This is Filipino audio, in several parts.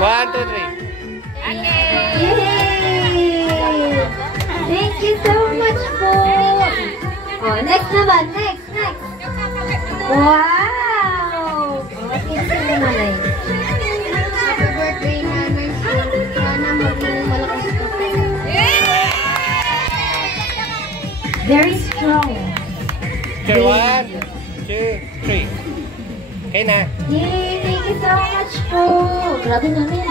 1, 2, 3. Yay! Thank you so much po. Oh, next naman. Next. Wow! Okay, sino naman Happy birthday, Nanay Sing. Sana maging malakas ka po. Very strong. Okay, 1, 2, 3. Okay na. Yay! Thank you so much po. Grabe namin.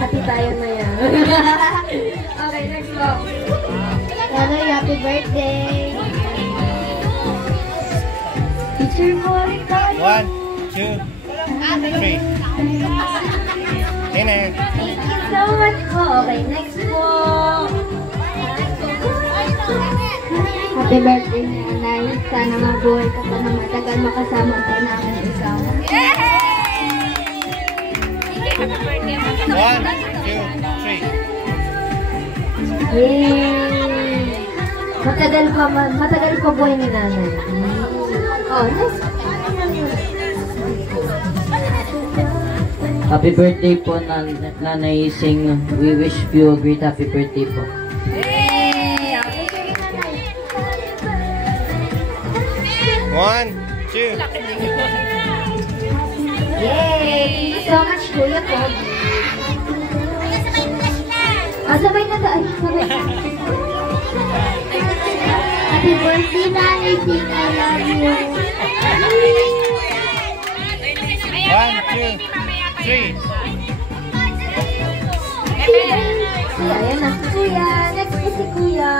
Pati tayo na yan. Okay, next po. Nanay, happy birthday. Teacher mo rin tayo. 1, 2, 3. Okay na yan. Thank you so much po. Okay, next po. Happy birthday, Nanay. Sana mabuhay ka pa na matagal makasama pa namin ikaw. 1, 2, 3. Yay! Matagal pa buhay ni nanay. Oh, next. Happy birthday po, Nanay Sing. We wish you a great happy birthday po. Yay! Okay, sige nanay. 1, 2. Yay! Thank you so much, Kuya po. Sabay na tayo. Sabay na. Happy birthday, Nanay Sing. I love you. 1, 2, 3. Ayan na si Kuya. Next po si Kuya.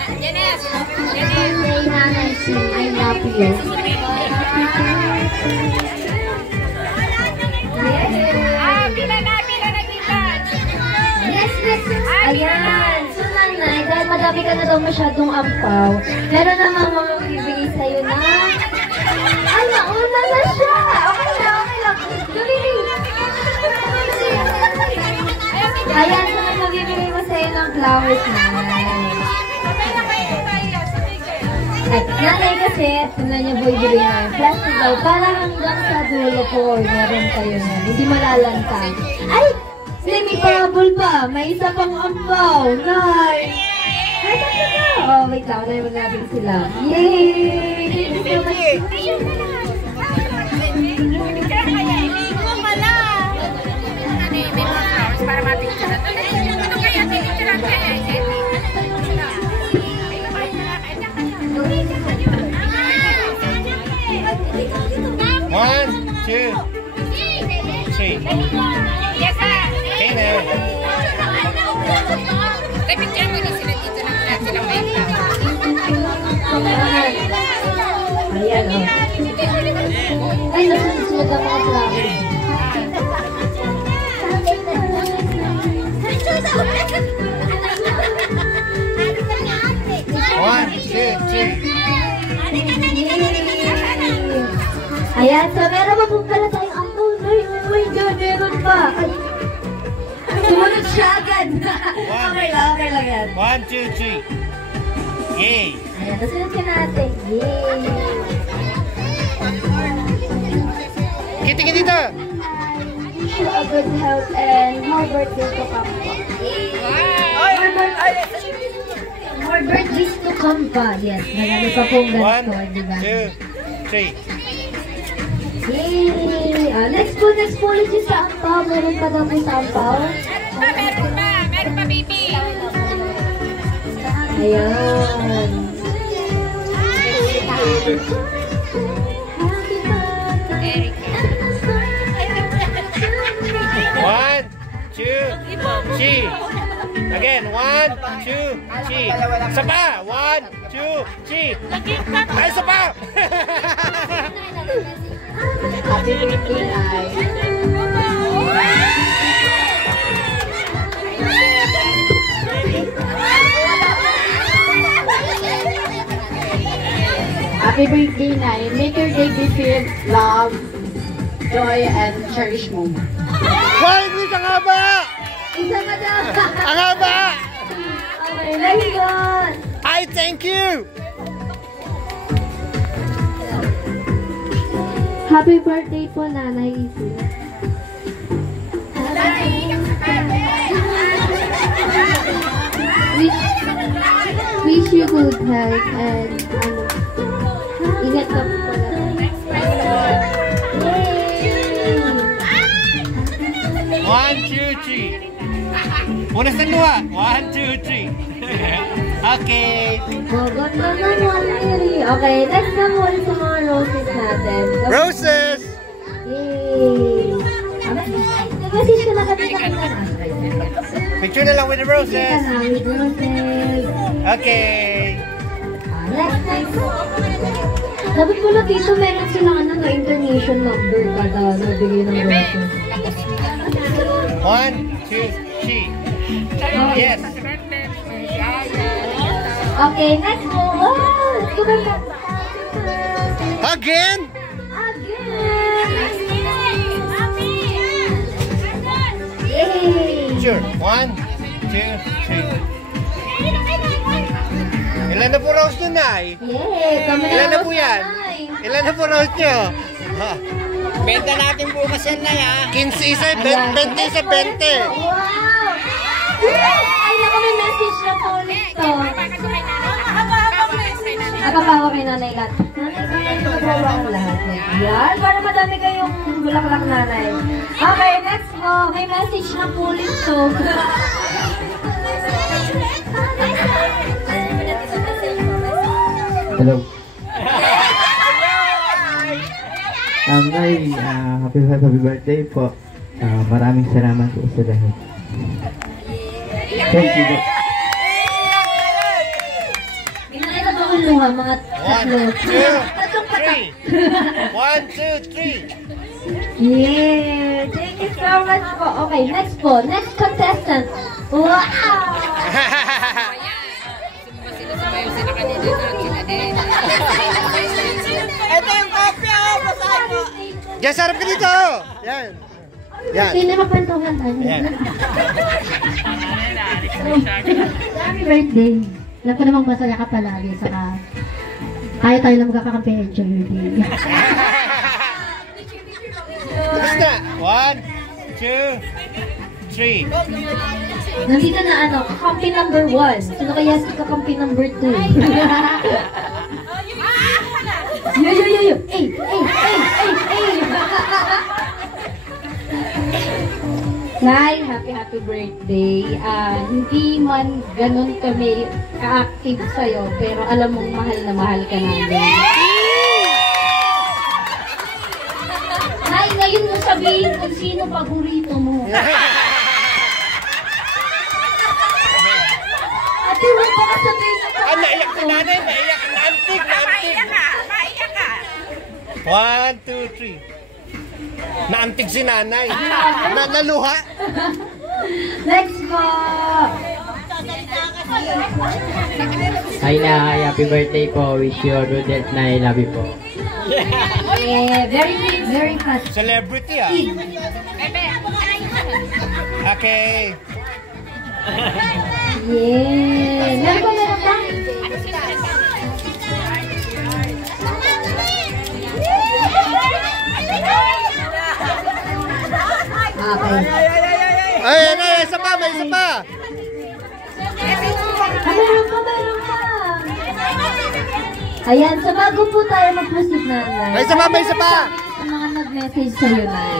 Happy birthday, Nanay Sing. I love you. Next. Ayan. So, nanay, dahil madami ka na daw masyadong ampaw, meron namang mga bibigay sa'yo na... Ay, nauna na siya! Okay lang. Lumili! Ayan, so may mabibigay mo sa'yo ng flowers na. Ay, nanay kasi, tingnan niya po ibigay na plastic daw, para hanggang sa dulo po, meron kayo na. Hindi malalantang. Ay! May parabol pa. May isa pang ampaw. Nice! Ay, tatlo na! Oh, wait lang. Naiwan natin sila. Yay! Thank you so much. Para matingin na. Ito kaya tinicturan kaya. One, two, three. Yes, sir. Okay na. Picture mo na sila dito ng lahat sila may Ayan, oh. Ay, nasunod ang mga flowers. One, two, three. Ayan, so meron pa po pala tayong ampaw. Ay, oh my God, meron pa. Ay, sumunod siya agad. Okay lang yan. 1, 2, 3. Yay! Ayan, nasunod ka natin. Yay! Kita dito! Wish you a good health and more birthdays to come pa. More birthdays to come pa. Yes, marami pa pong ganito, 1, diba? 2, 3. Yay! Next po ulit yung sa ampaw. Meron pa daw po sa ampaw. Meron pa, baby. Ayan. One, two, three. Again, 1, 2, 3. Isa pa! 1, 2, 3. Ay, isa pa! Happy birthday, Nay. Happy birthday, Nay. Make your day be filled with love, joy, and cherished moment. Why, Miss, ang haba! Isa ka daw. Ang haba! Okay, very good. I thank you! Happy birthday po, Nanay Izzy. Wish you good health and ingat ka po pala. Yay! 1, 2, 3. Una sa dua. 1, 2, 3. Okay. Bogot naman, Mary. Okay, next na muna sa mga roses natin. Roses! Yay! Nag-message ka na kanina. Picture na lang with the roses. With roses. Okay. Next. Dapat pala dito meron silang internation number kada nabigay ng roses. 1, 2, 3. Yes. Okay, next mo. Oh, let's go back. Again? Yay! Sure. 1, 2, 3. Ilan na po rose nyo, Nay? Yay! Kami na Ilan na po rose yan? Nay. Ilan na po rose nyo? Ha? Benta natin bukas yan na ya. 15 isa, 20 isa, 20. Wow! Ay, naku, may message na po ulit to. Nakabawa kay nanay lahat. Nanay, nakabawa ang lahat. Yan, para madami kayong bulaklak nanay. Okay, next mo. May message na po ulit to. Hello. Nay, happy birthday po. Maraming salamat po sa lahat. Thank you. Hindi na ba kuluha, mga 1, 2, 3. 1, 2, 3. Yeah! Thank you so much po. Okay, next po. Next contestant. Wow! Ito yung kopya, basahin mo. Diyan, sarap ka dito. Yan. Yan. Hindi na mapantungan tayo. Yan. Happy birthday. Alam ko namang masaya ka palagi. Saka tayo na magkakakampi. Enjoy your day. Tapos na. 1, 2, 3. Nandito na kakampi number 1. Sino kaya si kakampi number 2? Yo! Hey! Nay, happy birthday. Hindi man ganun kami ka-active sa'yo, pero alam mong mahal na mahal ka namin. Nay, ngayon mo sabihin kung sino paborito mo. Ate, huwag baka sabihin na Ah, naiyak na nanay. Naiyak. Naantig. Maiyak ka. Maiyak ka. 1, 2, 3. Naantig si nanay. Naluha. Next po! Hi na, happy birthday po. Wish you a good health na. I love you po. Yeah, very fast. Celebrity ah. Okay. Yeah! Meron pa? Okay. Ay, isa pa, may isa pa. Meron pa. Ayan, so bago po tayo mag-proceed na, Nay. May isa pa, may isa pa. Sa mga nag-message sa'yo, Nay.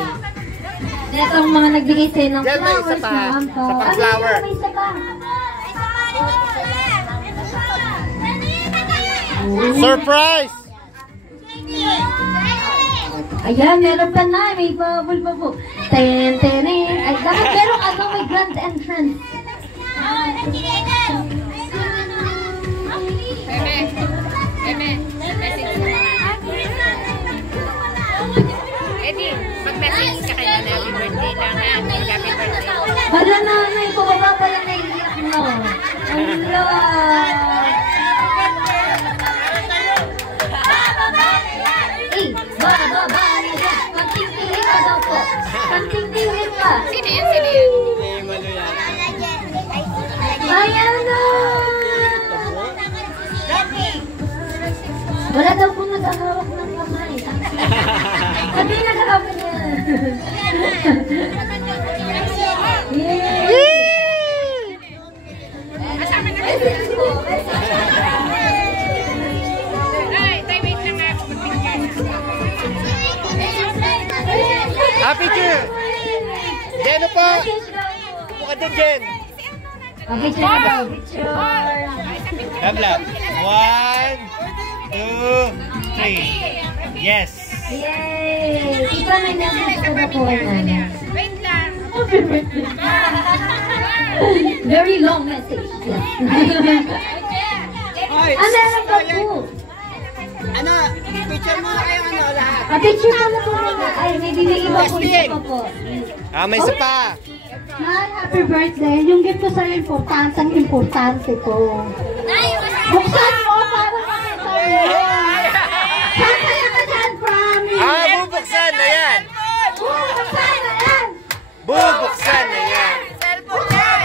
Ito ang mga nagbigay sa'yo ng Yan, may isa flowers pa. na ampaw. Isa pang flower. May isa pa. Surprise! Ayan, meron pa na. May bubble pa po. Ten. Ay, dapat merong may grand entrance. Eddie, mag-message ka kay Nana. Happy birthday lang ha. Happy birthday. Hala na, Nay. Pababa pala na iyak mo. Hala. Eh, bababa na yan. Kanting-tingin ka daw po. Kanting-tingin ka. Sino yan? Sino yan? Ayan na. Wala daw po nagkahawak ng kamay. Sabi nagkahawak niya. Yay! Kasama na Ay, sis po. Ay, wait lang nga ako magpinigyan. Picture! Jen, ano po? Buka din, Jen. Picture na daw. Picture. Lab. 1, 2, 3. Yes. Yay! Ito may message ko na po. Wait lang. Very long message. Yes. Meron pa po. Ano, picture mo kayo lahat. Picture ko na po muna. Ay, may bibigyan pa po isa pa po. May isa pa. Hi, happy birthday. Yung gift ko sa'yo, importante ko. Buksan mo para makita mo. Saan kaya ka dyan, promise? Bubuksan na yan. Buksan na yan. Bubuksan na yan. Cellphone yan.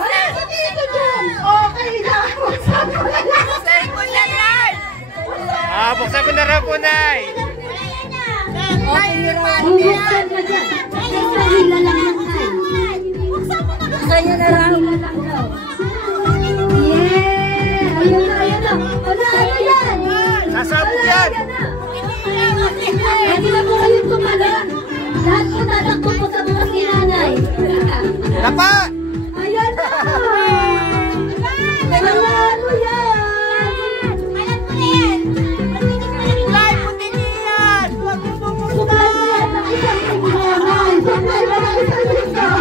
Wala sa dito dyan. Okay lang. Buksan mo na lang. Cellphone yan yan. Buksan mo na raw po, Nay. Bubuksan mo dyan. Sa hila lang yan, Nay. Buksan nyo na lang. Yeah! Ayun na. Wala, ano yan? Sasabog yan. Pwede na po kayong tumalon. Lahat po tatakbo po sa bukas ni Nanay. Tapa! Ayan na! Wala, ano yan? Alam ko na yan. Live mo din yan. Sukat mo yan ng isang tingnan. Sukat mo ng isang tingnan.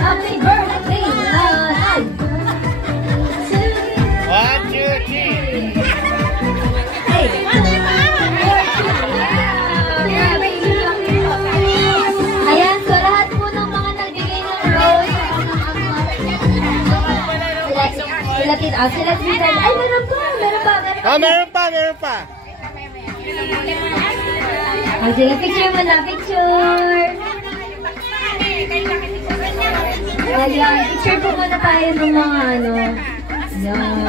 Happy birthday, Nanay! 1, 2, 3. Ayan, so lahat po ng mga nagbigay ng rose. Sila Tita. Ay, meron pa. Meron pa. Sige, picture mo na, picture. Ayan, picture po muna tayo ng mga ano. Ayan.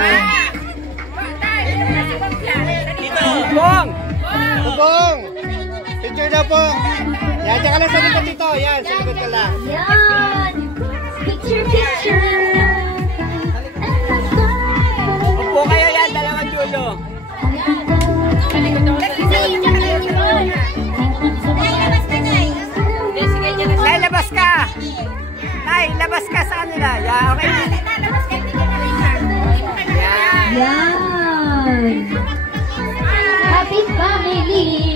Bubong! Picture na po. Yan, dyan ka lang sa likod dito. Yan, sa likod ka lang. Ayan. Picture. Upo kayo yan, dalawang Julo. Nay, labas ka! Nay, labas ka sa kanila. Yeah, okay. Ayan. Happy family.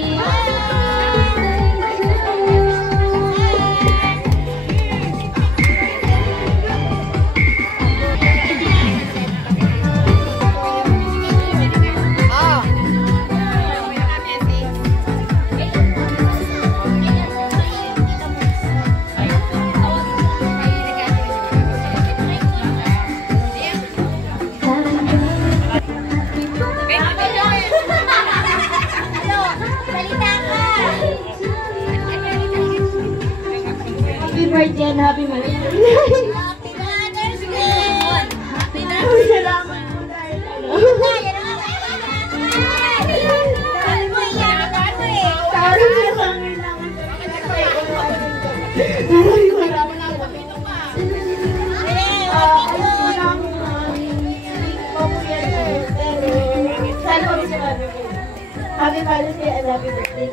Happy birthday and happy birthday. Salamat po dahil happy birthday and happy birthday.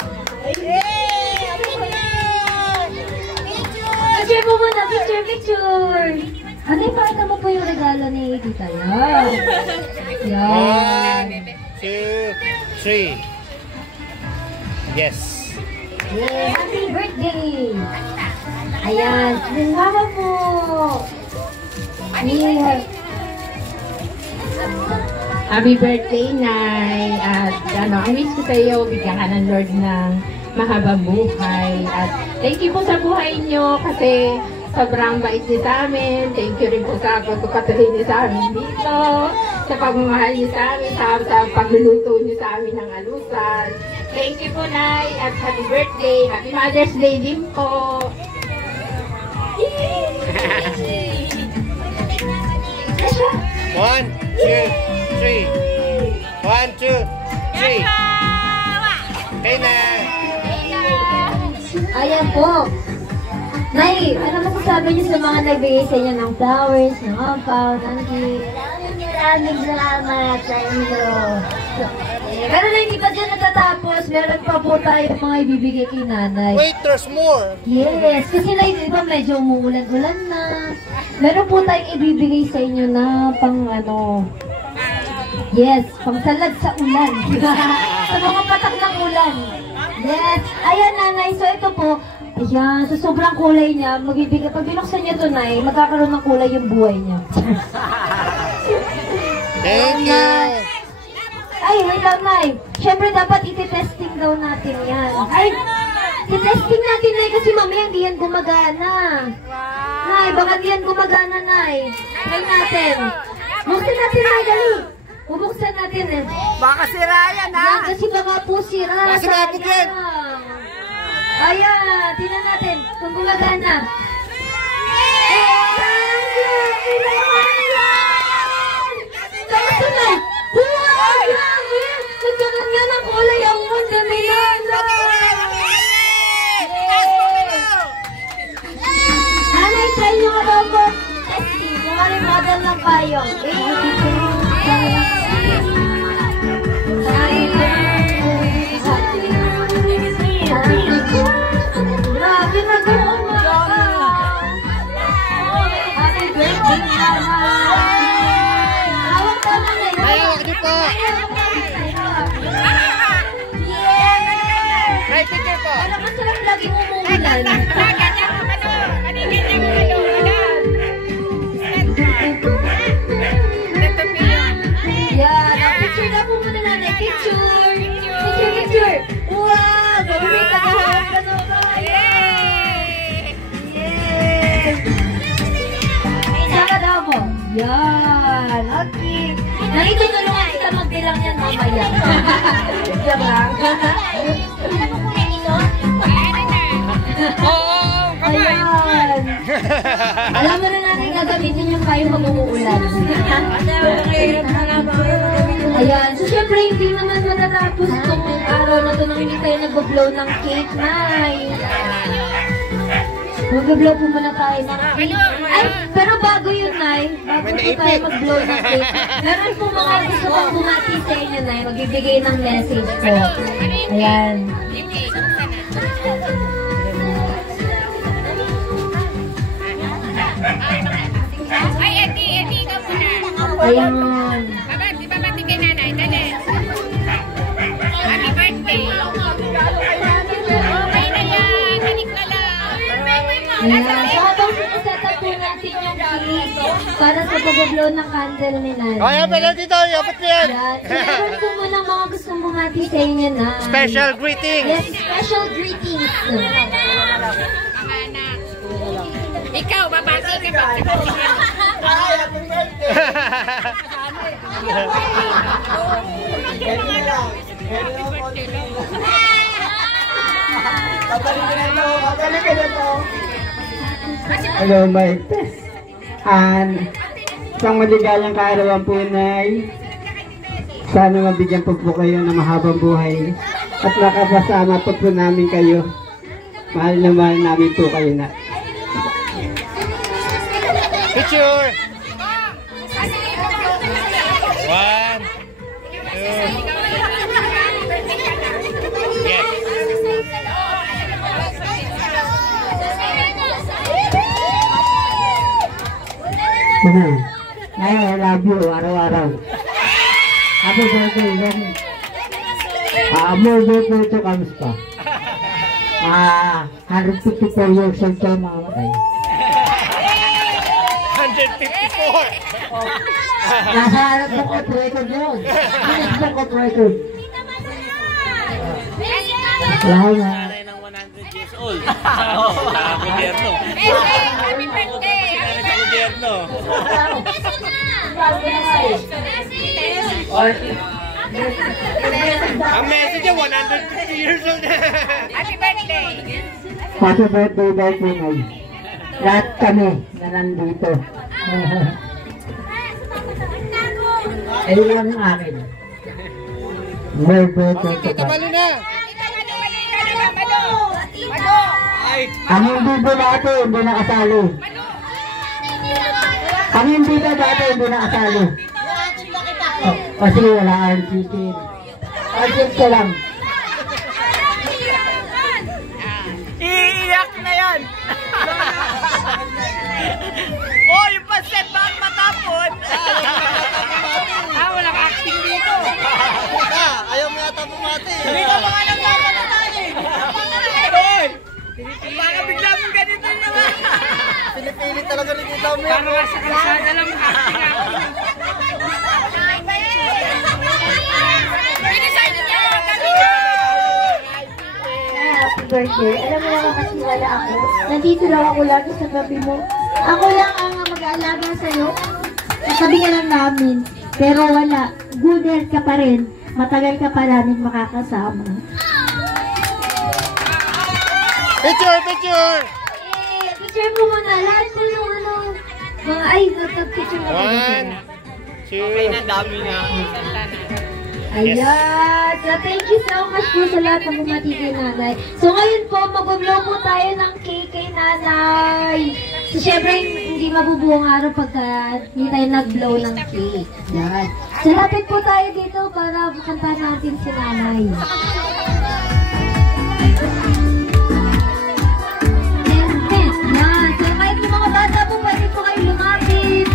Picture mo muna, picture. Ano, ipakita mo po yung regalo ni Tita. Yan. 1, 2, 3. Yes. Yay, happy birthday! Ayan, mama po! Happy birthday, Nay! At ang wish ko sa iyo, bigyan ka ng Lord ng mahabang buhay. At thank you po sa buhay niyo kasi sobrang bait niyo sa amin. Thank you rin po sa pagpapatuloy niyo sa amin dito. Sa pagmamahal niyo sa amin, sa pagluluto niyo sa amin ng alusal. Thank you po, Nay! At happy birthday! Happy Mother's Day din po! 2, 3. 1, 2, 3. Okay na. Ayan po. Nay, ano masasabi niyo sa mga nagbigay sa inyo ng flowers, ng ampaw, ng cake? Maraming salamat sa inyo. Pero na hindi pa dyan natatapos. Meron pa po tayo mga ibibigay kay nanay. Wait, there's more. Yes, kasi na iba medyo umuulan-ulan na. Meron po tayong ibibigay sa inyo na pang ano. Yes, pang salad sa ulan. Sa mga patak ng ulan. Yes, ayan nanay. So ito po, ayan, so sobrang kulay niya, magbibigay, pag binuksan niya ito nay, magkakaroon ng kulay yung buhay niya. Thank you. Ay, wait lang, Nay. Siyempre, dapat iti-testing daw natin yan. Ay, iti-testing natin, Nay, kasi mamaya hindi yan gumagana. Nay, baka hindi yan gumagana, Nay. Try natin. Buksan natin, Nay, dali. Bubuksan natin, eh. Baka sira yan, ha? Yan, kasi baka po sira. Baka sumabog yan. Ayan, tingnan natin kung gumagana. Tapos na, wow, grabe! Nagkaroon nga ng kulay ang mundo nila. Nanay, try nyo ka robot testing. Kung ano yung model ng payong. Grabe, nagkaroon mo ka. Happy birthday, Nanay. Hawak ka, Nanay. Hawak niyo po. Right, picture po. Alam mo, sarap laging umuulan. Yan, picture na po muna Nanay. Picture. Picture. Wow, gawin ka kahawak ka na ba? Yes. Saka daw mo. Yan, okay. Nakitutulungan kita magbilang yan mamaya. Diyan lang. Ayan. Alam mo na natin gagamitin yung kayo mag-uulan. Ayan. So, syempre, hindi naman matatapos itong araw na ito nang hindi tayo nag-blow ng cake, Nay. Mag-blow po muna tayo ng cake. Ay, pero bago yun, Nay, bago po tayo mag-blow ng cake, meron po mga gusto pang bumati sa inyo, Nay, magbibigay ng message po. Ayan. Ay, Edi, ikaw muna. Ayan. Babati kay nanay, dali. Happy birthday. Okay na yan, kanik na lang. Ayan. So, habang sineset up po natin yung cake para sa pag-blow ng candle ni Nanay. Kaya pala dito, yapat na yan. Ayan. So, meron po muna mga gustong bumati sa inyo, Nay. Special greetings. Yes, special greetings. Ikaw, babati ka ba? Hello, Marites. Isang maligayang kaarawan po, Nay. Sana mabigyan po kayo ng mahabang buhay at makapasama po namin kayo. Mahal na mahal namin po kayo, Nay. Picture. 1, 2. Yes. Mama, Nay, I love you araw-araw. Happy birthday, Len. More birthday ito, kamusta? 154 years old ka, mamamatay. 154. Nasa harap ng operator yun. Guinness Book of Record. Salamat. Happy birthday. Ang message niya, 150 years old. Happy birthday. Happy birthday daw po, Nay. Lahat kami na nandito. Ayun lang yung akin. May birthday ka Tita ba? Malu na. Ang hindi ba dati, hindi nakasali. Ang hindi ba dati, hindi nakasali. Kasi wala ang chicken. Chicken ka lang. Iiyak na yan! Oh, yung paset bakit matapon? Walang acting dito. Ayaw mo yata bumati. Hindi ko mga nagkakalataan eh. Hoy! Baka bigla mong ganito naman. Pinipilit talaga ni Tita Mel. Para sa kalsada lang acting ako. Happy birthday. Alam mo naman kasi wala ako. Nandito lang ako lagi sa gabi mo. Ako lang ang mag-aalaga sa'yo. Sabi ka lang namin. Pero wala. Good health ka pa rin. Matagal ka pa namin makakasama. Picture, picture. Picture mo muna. Lahat mo yung ano. Mga ay, picture mo. 1, 2. Okay na, dami na. Ayan. So, thank you so much po sa lahat ng bumati kay nanay. So, ngayon po, mag-blow po tayo ng cake kay nanay. So, syempre, hindi mabubuong araw pagka hindi tayo nag-blow ng cake. Yan. So, lapit po tayo dito para kantahan natin si nanay. Yan. So, kahit yung mga bata po, pwede po kayo lumapit.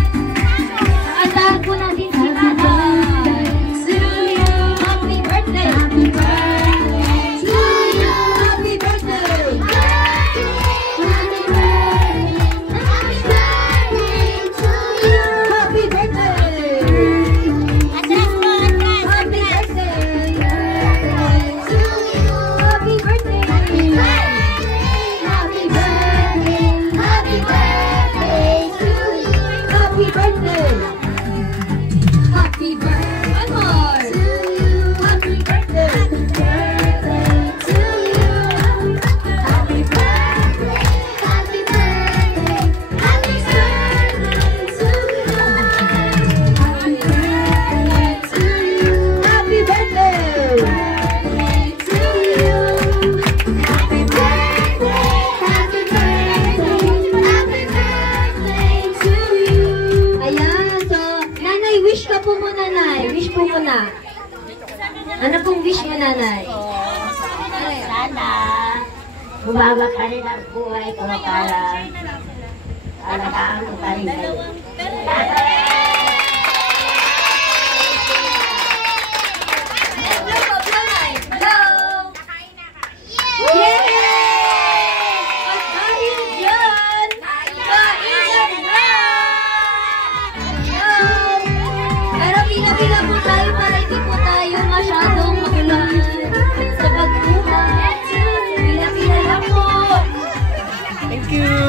Kantahan po natin si nanay. Ano pong wish mo, nanay? Sana bumaba pa rin ang buhay ko para alagaan ko pa rin kayo. Thank you.